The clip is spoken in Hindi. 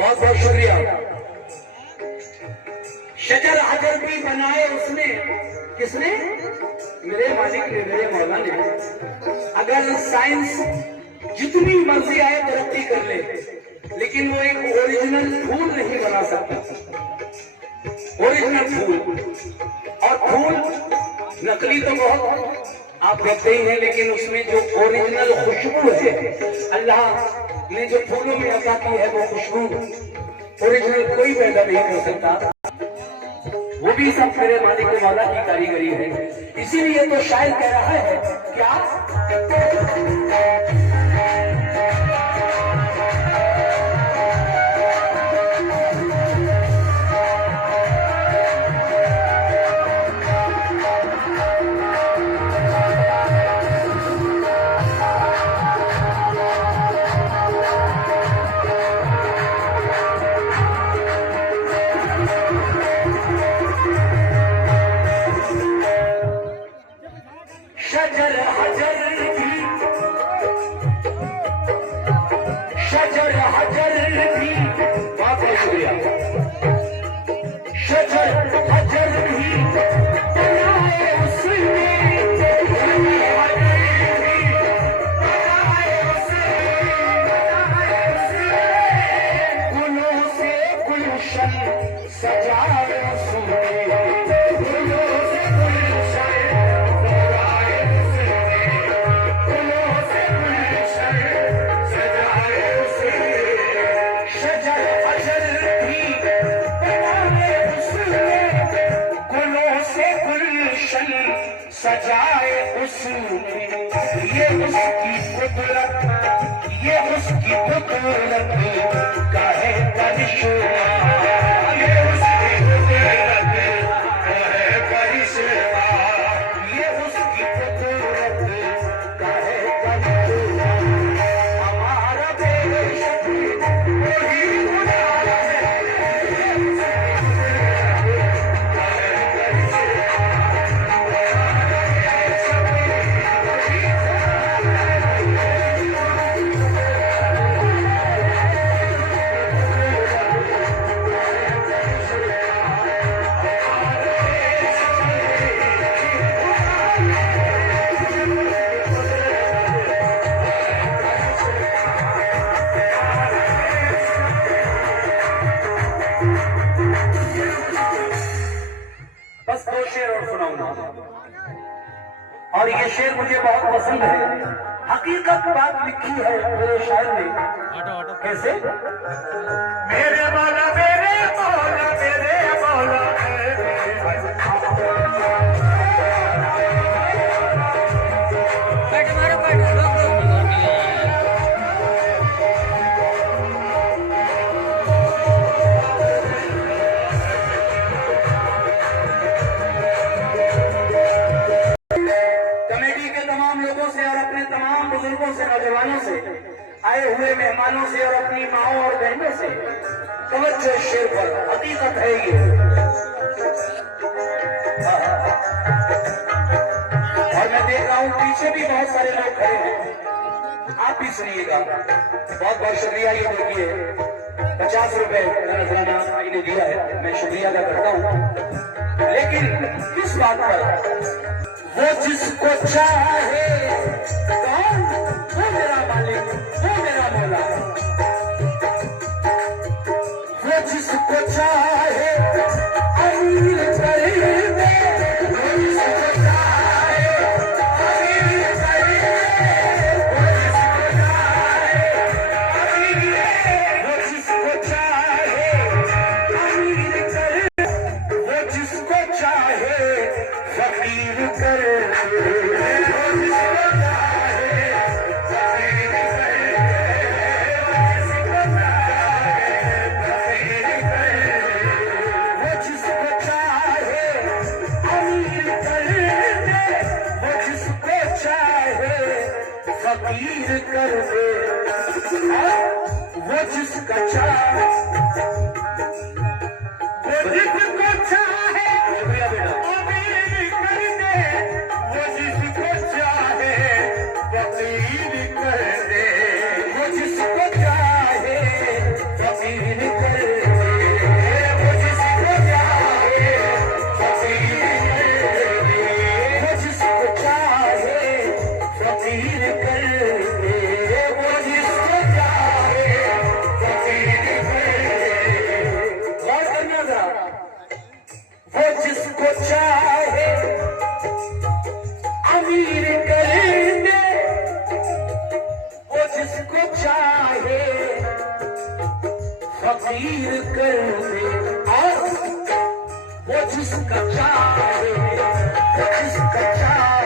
बहुत बहुत शुक्रिया। शजर हजर भी बनाए उसने, किसने? मेरे मालिक ने, मेरे मौला ने। अगर साइंस जितनी मर्जी आए तरक्की कर ले, लेकिन वो एक ओरिजिनल फूल नहीं बना सकता। ओरिजिनल फूल, और फूल नकली तो बहुत आप देखते ही हैं, लेकिन उसमें जो ओरिजिनल खुशबू है, अल्लाह ने जो फूलों में अता की है, वो खुशबू ओरिजिनल कोई पैदा नहीं कर सकता। वो भी सब मेरे मालिक के मौला की कारीगरी है। इसीलिए तो शायर कह रहा है क्या? शजर हजर भी, शजर हजर भी, बहुत बहुत शुक्रिया। शजर हजर भी बनाए उसने, गुलों से गुलशन सजाए उसने, गुलों से गुलशन सजाए उसने। ये उसकी कुदरत, ये उसकी कुदरत का है करिश्मा, ये उसकी कुदरत का है करिश्मा, ये उसकी कुदरत का है करिश्मा। हमारा बेशक वही खुदा है, और ये शेर मुझे बहुत पसंद है। हकीकत बात लिखी है मेरे शायर ने। कैसे? मेरे मौला, मेरे मौला, मेरे मौला, से, नौजवानों से, आए हुए मेहमानों से और अपनी माओ और बहनों से तवज्जो शेर पर। हकीकत है ये। और मैं देख रहा हूँ पीछे भी बहुत सारे लोग खड़े हैं, आप भी सुनिएगा। बहुत बहुत शुक्रिया। ये देखिए 50 रुपए नजराना भाई ने दिया है, मैं शुक्रिया अदा करता हूँ। लेकिन किस बात पर? वो जिसको चाहे कौन, वो मेरा मालिक, वो मेरा मौला। वो जिसको चाहे अमीर कर दे, वो जिसको चाहे अमीर कर दे, वो जिसको चाहे अमीर कर दे, वो जिसको चाहे फकीर कर दे, वो जिसको चाहे फकीर कर दे, वो जिसको चाहे अमीर कर दे, वो जिसको चाहे फकीर कर दे, वो जिसका चाहे, वो जिसको चाहे अमीर कर दे, वो जिसको चाहे फकीर कर दे, वो जिसको चाहे फकीर कर दे, वो जिसको चाहे फकीर कर दे, वो जिसको चाहे फकीर कर दे, वो जिसको चाहे फकीर कर दे। गौर करना जरा, वो जिसको चाहे अमीर कर दे, वो जिसको चाहे फकीर कर दे, और वो जिसका चाहे, वो जिसका चाहे